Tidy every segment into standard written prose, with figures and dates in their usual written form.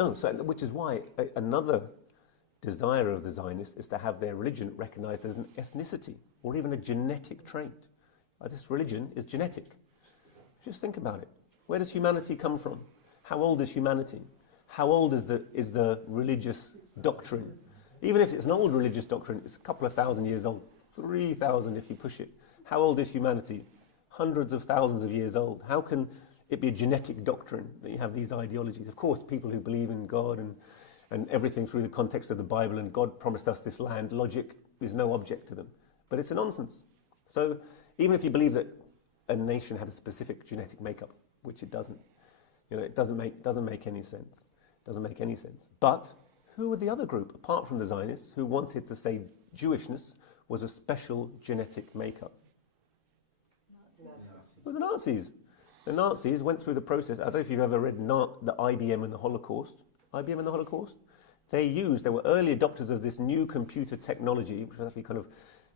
No, so which is why another desire of the Zionists is to have their religion recognized as an ethnicity or even a genetic trait. This religion is genetic. Just think about it. Where does humanity come from? How old is humanity? How old is the religious doctrine? Even if it's an old religious doctrine, it's a couple of thousand years old, 3,000 if you push it. How old is humanity? Hundreds of thousands of years old. How can it be a genetic doctrine that you have these ideologies? Of course, people who believe in God and everything through the context of the Bible and God promised us this land, logic is no object to them. But it's a nonsense. So even if you believe that a nation had a specific genetic makeup, which it doesn't, it doesn't make any sense. Doesn't make any sense. But who were the other group, apart from the Zionists, who wanted to say Jewishness was a special genetic makeup? Well, the Nazis. The Nazis went through the process. I don't know if you've ever read the IBM and the Holocaust. IBM and the Holocaust? They were early adopters of this new computer technology, which was actually kind of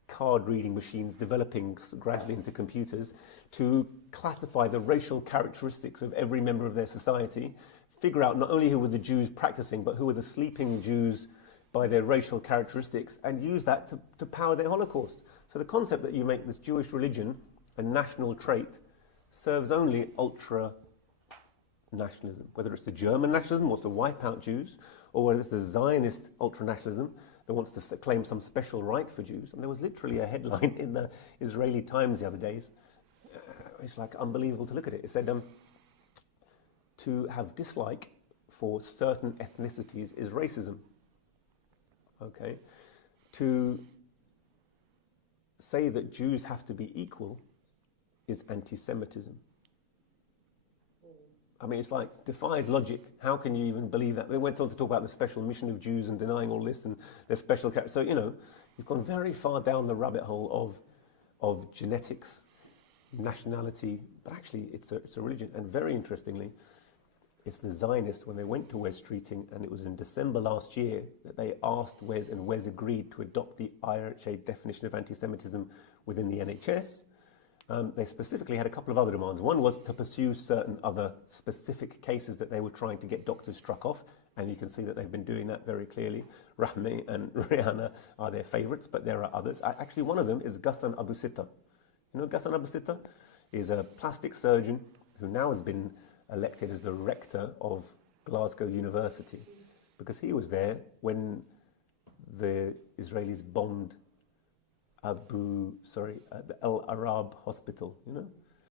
card reading machines developing gradually into computers, to classify the racial characteristics of every member of their society, figure out not only who were the Jews practicing, but who were the sleeping Jews by their racial characteristics, and use that to power their Holocaust. So the concept that you make this Jewish religion a national trait serves only ultra-nationalism, whether it's the German nationalism, wants to wipe out Jews, or whether it's the Zionist ultra-nationalism that wants to claim some special right for Jews. And there was literally a headline in the Israeli Times the other days. It's like unbelievable to look at it. It said, to have dislike for certain ethnicities is racism. Okay? To say that Jews have to be equal is anti-Semitism. I mean, it's like, defies logic. How can you even believe that? They went on to talk about the special mission of Jews and denying all this and their special character. So, you've gone very far down the rabbit hole of genetics, nationality, but actually it's a religion. And very interestingly, it's the Zionists, when they went to Wes Streeting, and it was in December last year, that they asked Wes, and Wes agreed to adopt the IHRA definition of anti-Semitism within the NHS. They specifically had a couple of other demands. One was to pursue certain other specific cases that they were trying to get doctors struck off, and you can see that they've been doing that very clearly. Rahmi and Rihanna are their favourites, but there are others. Actually, one of them is Ghassan Abu Sitta. You know Ghassan Abu Sitta is a plastic surgeon who now has been elected as the rector of Glasgow University, because he was there when the Israelis bombed the El Arab hospital,